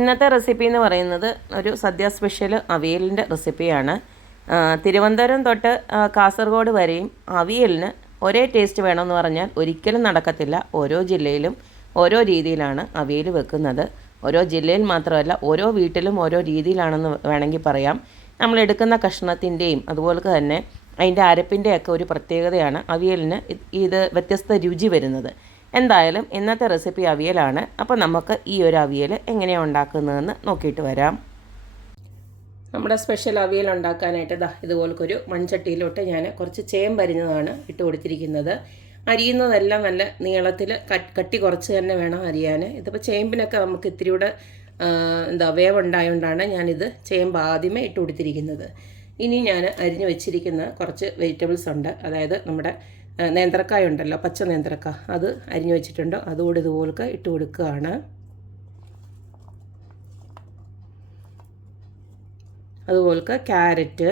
ഇന്നത്തെ റെസിപ്പി എന്ന് പറയുന്നത് ഒരു സദ്യ സ്പെഷ്യൽ അവിയലിന്റെ റെസിപ്പിയാണ് തിരുവനന്തപുരം തൊട്ട് കാസർഗോഡ് വരെയും അവിയലിന് ഒരേ ടേസ്റ്റ് വേണമെന്ന് പറഞ്ഞാൽ ഒരിക്കലും നടക്കത്തില്ല. ഓരോ ജില്ലയിലും ഓരോ രീതിയിലാണ് അവിയൽ വെക്കുന്നത്. ഓരോ ജില്ലയിൽ മാത്രമല്ല ഓരോ വീട്ടിലും ഓരോ രീതിയിലാണെന്ന് വേണമെങ്കിൽ പറയാം. നമ്മൾ എടുക്കുന്ന കഷ്ണത്തിന്റെയും അതുപോലെ തന്നെ അതിന്റെ അരപ്പിന്റെയൊക്കെ ഒരു പ്രത്യേകതയാണ് അവിയലിന് ഇത് വ്യത്യസ്ത രുചി വരുന്നത്. എന്തായാലും ഇന്നത്തെ റെസിപ്പി അവിയലാണ്. അപ്പോൾ നമുക്ക് ഈ ഒരു അവിയൽ എങ്ങനെയാണ് ഉണ്ടാക്കുന്നതെന്ന് നോക്കിയിട്ട് വരാം. നമ്മുടെ സ്പെഷ്യൽ അവിയൽ ഉണ്ടാക്കാനായിട്ട് ദാ ഇതുപോലൊരു മൺചട്ടിയിലോട്ട് ഞാൻ കുറച്ച് ചേമ്പരിഞ്ഞതാണ് ഇട്ട് കൊടുത്തിരിക്കുന്നത്. അരിയുന്നതെല്ലാം നല്ല നീളത്തിൽ കട്ടി കുറച്ച് തന്നെ വേണം അരിയാൻ ഇതിപ്പോൾ ചേമ്പിനൊക്കെ നമുക്ക് ഇത്തിരി കൂടെ എന്താ വേവുണ്ടായതുകൊണ്ടാണ് ഞാനിത് ചേമ്പ് ആദ്യമേ ഇട്ട് കൊടുത്തിരിക്കുന്നത്. ഇനി ഞാൻ അരിഞ്ഞു വെച്ചിരിക്കുന്ന കുറച്ച് വെജിറ്റബിൾസ് ഉണ്ട്. അതായത് നമ്മുടെ നേന്ത്രക്കായ ഉണ്ടല്ലോ പച്ച നേന്ത്രക്ക. അത് അരിഞ്ഞു വെച്ചിട്ടുണ്ട്. അതുകൂടി ഇതുപോലൊക്കെ ഇട്ട് കൊടുക്കുകയാണ്. അതുപോലൊക്കെ ക്യാരറ്റ്.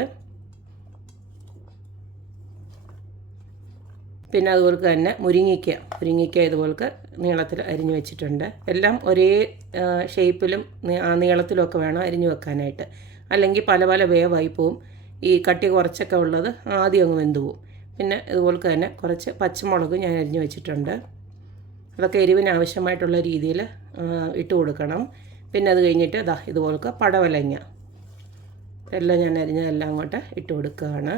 പിന്നെ അതുപോലെ തന്നെ മുരിങ്ങയ്ക്ക. മുരിങ്ങയ്ക്ക ഇതുപോലൊക്കെ നീളത്തിൽ അരിഞ്ഞു വെച്ചിട്ടുണ്ട്. എല്ലാം ഒരേ ഷേപ്പിലും ആ നീളത്തിലൊക്കെ വേണം അരിഞ്ഞു വെക്കാനായിട്ട്. അല്ലെങ്കിൽ പല പല വേവായി പോവും. ഈ കട്ടി കുറച്ചൊക്കെ ഉള്ളത് ആദ്യം അങ്ങ് വെന്തു പോവും. പിന്നെ ഇതുപോലെ തന്നെ കുറച്ച് പച്ചമുളക് ഞാൻ അരിഞ്ഞു വെച്ചിട്ടുണ്ട്. അതൊക്കെ എരിവിന് ആവശ്യമായിട്ടുള്ള രീതിയിൽ ഇട്ട് കൊടുക്കണം. പിന്നെ അത് കഴിഞ്ഞിട്ട് ഇതാ ഇതുപോലൊക്കെ പടവലങ്ങ. എല്ലാം ഞാൻ അരിഞ്ഞതെല്ലാം അങ്ങോട്ട് ഇട്ട് കൊടുക്കുകയാണ്.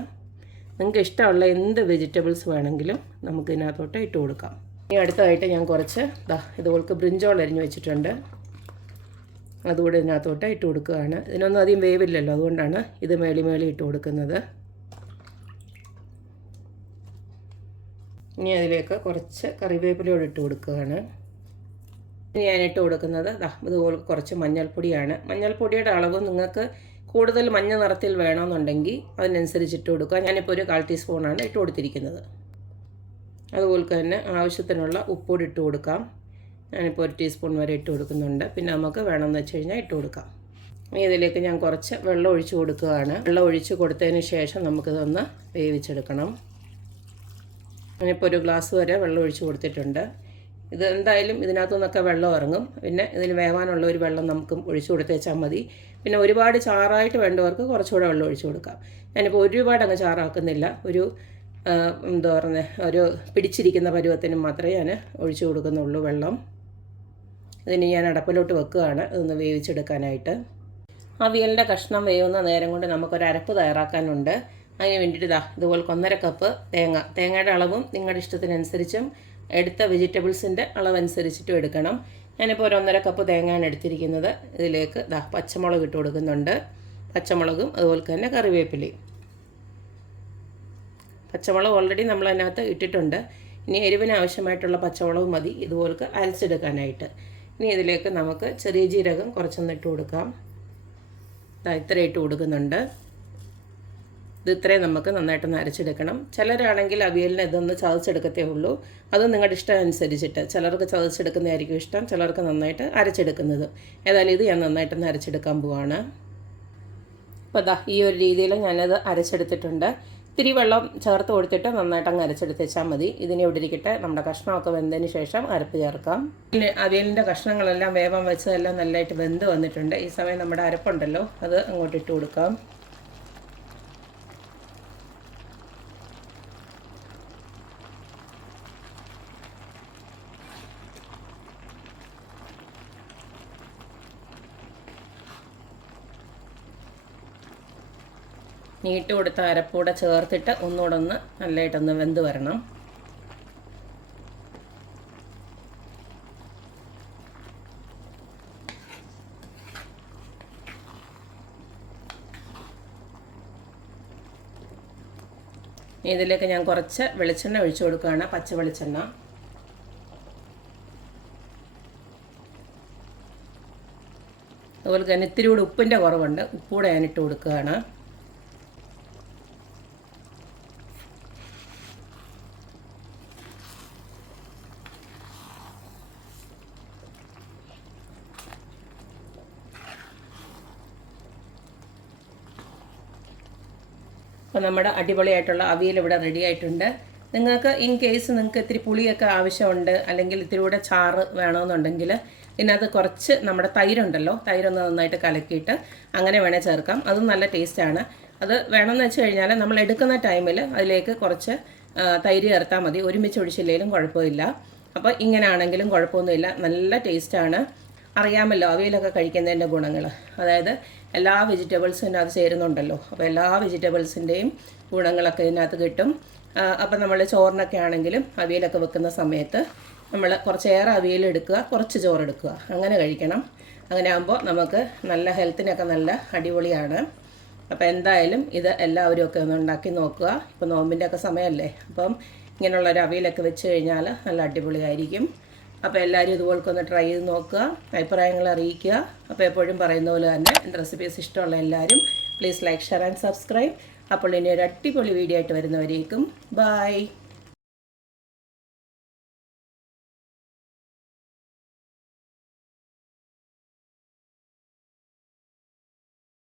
നിങ്ങൾക്ക് ഇഷ്ടമുള്ള എന്ത് വെജിറ്റബിൾസ് വേണമെങ്കിലും നമുക്ക് ഇതിനകത്തോട്ട് ഇട്ട് കൊടുക്കാം. ഇനി അടുത്തതായിട്ട് ഞാൻ കുറച്ച് ദാ ഇതുപോലെ ബ്രിഞ്ചോൾ അരിഞ്ഞു വെച്ചിട്ടുണ്ട്. അതുകൂടെ ഇതിനകത്തോട്ട് ഇട്ട് കൊടുക്കുകയാണ്. ഇതിനൊന്നും അധികം വേവില്ലല്ലോ അതുകൊണ്ടാണ് ഇത് മേളി മേളി ഇട്ട് കൊടുക്കുന്നത്. ഇനി അതിലേക്ക് കുറച്ച് കറിവേപ്പിലയോട് ഇട്ട് കൊടുക്കുകയാണ്. ഇനി ഞാൻ ഇട്ട് കൊടുക്കുന്നത് ദാ ഇതുപോലെ കുറച്ച് മഞ്ഞൾപ്പൊടിയാണ്. മഞ്ഞൾപ്പൊടിയുടെ അളവ് നിങ്ങൾക്ക് കൂടുതൽ മഞ്ഞ നിറത്തിൽ വേണമെന്നുണ്ടെങ്കിൽ അതിനനുസരിച്ച് ഇട്ട് കൊടുക്കുക. ഞാനിപ്പോൾ ഒരു കാൽ ടീസ്പൂണാണ് ഇട്ട് കൊടുത്തിരിക്കുന്നത്. അതുപോലെ തന്നെ ആവശ്യത്തിനുള്ള ഉപ്പൊടി ഇട്ട് കൊടുക്കാം. ഞാനിപ്പോൾ ഒരു ടീസ്പൂൺ വരെ ഇട്ട് കൊടുക്കുന്നുണ്ട്. പിന്നെ നമുക്ക് വേണമെന്ന് വെച്ച് കഴിഞ്ഞാൽ ഇട്ട് കൊടുക്കാം. ഇതിലേക്ക് ഞാൻ കുറച്ച് വെള്ളം ഒഴിച്ച് കൊടുക്കുകയാണ്. വെള്ളം ഒഴിച്ച് കൊടുത്തതിന് ശേഷം നമുക്കിതൊന്ന് വേവിച്ചെടുക്കണം. ഞാനിപ്പോൾ ഒരു ഗ്ലാസ് വരെ വെള്ളം ഒഴിച്ച് കൊടുത്തിട്ടുണ്ട്. ഇത് എന്തായാലും ഇതിനകത്തു നിന്നൊക്കെ വെള്ളം ഇറങ്ങും. പിന്നെ ഇതിന് വേവാനുള്ള ഒരു വെള്ളം നമുക്ക് ഒഴിച്ചു കൊടുത്തേച്ചാൽ മതി. പിന്നെ ഒരുപാട് ചാറായിട്ട് വേണ്ടവർക്ക് കുറച്ചുകൂടെ വെള്ളം ഒഴിച്ചു കൊടുക്കാം. ഞാനിപ്പോൾ ഒരുപാട് അങ്ങ് ചാറാക്കുന്നില്ല. ഒരു എന്താ പറയുന്നത് ഒരു പിടിച്ചിരിക്കുന്ന പരുവത്തിന് മാത്രമേ ഞാൻ ഒഴിച്ചു കൊടുക്കുന്നുള്ളൂ വെള്ളം. ഇതിന് ഞാൻ അടപ്പിലോട്ട് വെക്കുകയാണ്. ഇതൊന്ന് വേവിച്ചെടുക്കാനായിട്ട്. അവിയലിന്റെ കഷ്ണം വേവുന്ന നേരം കൊണ്ട് നമുക്കൊരു അരപ്പ് തയ്യാറാക്കാനുണ്ട്. അതിന് വേണ്ടിയിട്ട് ഇതാ ഇതുപോലെ ഒന്നര കപ്പ് തേങ്ങ. തേങ്ങയുടെ അളവും നിങ്ങളുടെ ഇഷ്ടത്തിനനുസരിച്ചും എടുത്ത വെജിറ്റബിൾസിന്റെ അളവനുസരിച്ചിട്ടും എടുക്കണം. ഞാനിപ്പോൾ ഒരു ഒന്നര കപ്പ് തേങ്ങയാണ് എടുത്തിരിക്കുന്നത്. ഇതിലേക്ക് ദാ പച്ചമുളക് ഇട്ട് കൊടുക്കുന്നുണ്ട്. പച്ചമുളകും അതുപോലെ തന്നെ കറിവേപ്പിലയും. പച്ചമുളക് ഓൾറെഡി നമ്മൾ അതിനകത്ത് ഇട്ടിട്ടുണ്ട്. ഇനി എരിവിന് ആവശ്യമായിട്ടുള്ള പച്ചമുളക് മതി. ഇതുപോലെ അരച്ചെടുക്കാനായിട്ട്. ഇനി ഇതിലേക്ക് നമുക്ക് ചെറിയ ജീരകം കുറച്ചൊന്ന് ഇട്ട് കൊടുക്കാം. ഇത്ര ഇട്ട് കൊടുക്കുന്നുണ്ട്. ഇത് ഇത്രയും നമുക്ക് നന്നായിട്ട് നരച്ചെടുക്കണം ചിലരാണെങ്കിൽ അവിയലിന് ഇതൊന്ന് ചതച്ചെടുക്കത്തേ ഉള്ളൂ. അത് നിങ്ങളുടെ ഇഷ്ടം അനുസരിച്ചിട്ട്. ചിലർക്ക് ചതച്ചെടുക്കുന്നതായിരിക്കും ഇഷ്ടം. ചിലർക്ക് നന്നായിട്ട് അരച്ചെടുക്കുന്നത്. ഏതായാലും ഇത് ഞാൻ നന്നായിട്ട് അരച്ചെടുക്കാൻ പോവാണ്. അപ്പോൾ ദാ ഈ ഒരു രീതിയിൽ ഞാനത് അരച്ചെടുത്തിട്ടുണ്ട്. ഇത്തിരി വെള്ളം ചേർത്ത് കൊടുത്തിട്ട് നന്നായിട്ട് അങ്ങ് അരച്ചെടുത്തേച്ചാൽ മതി. ഇതിനെ ഇവിടെ ഇരിക്കട്ടെ. നമ്മുടെ കഷ്ണമൊക്കെ വെന്തതിന് ശേഷം അരപ്പ് ചേർക്കാം. പിന്നെ അവിയലിന്റെ കഷ്ണങ്ങളെല്ലാം വേവാൻ വെച്ചതെല്ലാം നല്ലതായിട്ട് വെന്ത് വന്നിട്ടുണ്ട്. ഈ സമയം നമ്മുടെ അരപ്പുണ്ടല്ലോ. അത് അങ്ങോട്ട് ഇട്ട് കൊടുക്കാം. നീട്ട് കൊടുത്ത അരപ്പൂടെ ചേർത്തിട്ട് ഒന്നുകൂടെ ഒന്ന് നല്ലതായിട്ടൊന്ന് വെന്ത് വരണം. ഇതിലേക്ക് ഞാൻ കുറച്ച് വെളിച്ചെണ്ണ ഒഴിച്ചു കൊടുക്കുകയാണ്. പച്ച വെളിച്ചെണ്ണ. അതുപോലെ തന്നെ ഇത്തിരി കൂടെ ഉപ്പിന്റെ കുറവുണ്ട്. ഉപ്പൂടെ ഞാൻ ഇട്ട് കൊടുക്കുകയാണ്. അപ്പോൾ നമ്മുടെ അടിപൊളിയായിട്ടുള്ള അവിയൽ ഇവിടെ റെഡി ആയിട്ടുണ്ട്. നിങ്ങൾക്ക് ഇൻ കേസ് നിങ്ങൾക്ക് ഇത്തിരി പുളിയൊക്കെ ആവശ്യമുണ്ട് അല്ലെങ്കിൽ ഇത്തിരി കൂടെ ചാറ് വേണമെന്നുണ്ടെങ്കിൽ ഇതിനകത്ത് കുറച്ച് നമ്മുടെ തൈരുണ്ടല്ലോ തൈരൊന്ന് നന്നായിട്ട് കലക്കിയിട്ട് അങ്ങനെ വേണേൽ ചേർക്കാം. അതും നല്ല ടേസ്റ്റാണ് അത് വേണമെന്ന് വെച്ച് കഴിഞ്ഞാൽ നമ്മൾ എടുക്കുന്ന ടൈമിൽ അതിലേക്ക് കുറച്ച് തൈര് ചേർത്താൽ മതി. ഒരുമിച്ച് ഒഴിച്ചില്ലെങ്കിലും കുഴപ്പമില്ല. അപ്പോൾ ഇങ്ങനെ ആണെങ്കിലും കുഴപ്പമൊന്നുമില്ല. നല്ല ടേസ്റ്റാണ് അറിയാമല്ലോ അവയിലൊക്കെ കഴിക്കുന്നതിന്റെ ഗുണങ്ങൾ. അതായത് എല്ലാ വെജിറ്റബിൾസും ഇതിനകത്ത് ചേരുന്നുണ്ടല്ലോ. അപ്പോൾ എല്ലാ വെജിറ്റബിൾസിന്റെയും ഗുണങ്ങളൊക്കെ ഇതിനകത്ത് കിട്ടും. അപ്പോൾ നമ്മൾ ചോറിനൊക്കെ ആണെങ്കിലും അവിയലൊക്കെ വെക്കുന്ന സമയത്ത് നമ്മൾ കുറച്ചേറെ അവിയൽ എടുക്കുക കുറച്ച് ചോറ് എടുക്കുക. അങ്ങനെ കഴിക്കണം. അങ്ങനെ ആകുമ്പോൾ നമുക്ക് നല്ല ഹെൽത്തിനൊക്കെ നല്ല അടിപൊളിയാണ്. അപ്പോൾ എന്തായാലും ഇത് എല്ലാവരും ഒക്കെ ഒന്ന് ഉണ്ടാക്കി നോക്കുക. ഇപ്പോൾ നോമ്പിന്റെ ഒക്കെ സമയമല്ലേ. അപ്പം ഇങ്ങനെയുള്ള ഒരു അവിയലൊക്കെ വെച്ച് കഴിഞ്ഞാൽ നല്ല അടിപൊളിയായിരിക്കും. അപ്പോൾ എല്ലാവരും ഇതുപോലൊക്കെ ഒന്ന് ട്രൈ ചെയ്ത് നോക്കുക അഭിപ്രായങ്ങൾ അറിയിക്കുക. അപ്പോൾ എപ്പോഴും പറയുന്ന പോലെ തന്നെ എന്റെ റെസിപ്പീസ് ഇഷ്ടമുള്ള എല്ലാവരും please like share and subscribe അപ്പോൾ ഇനി ഒരു അടിപൊളി വീഡിയോ ആയിട്ട് വരുന്നവരേക്കും. ബൈ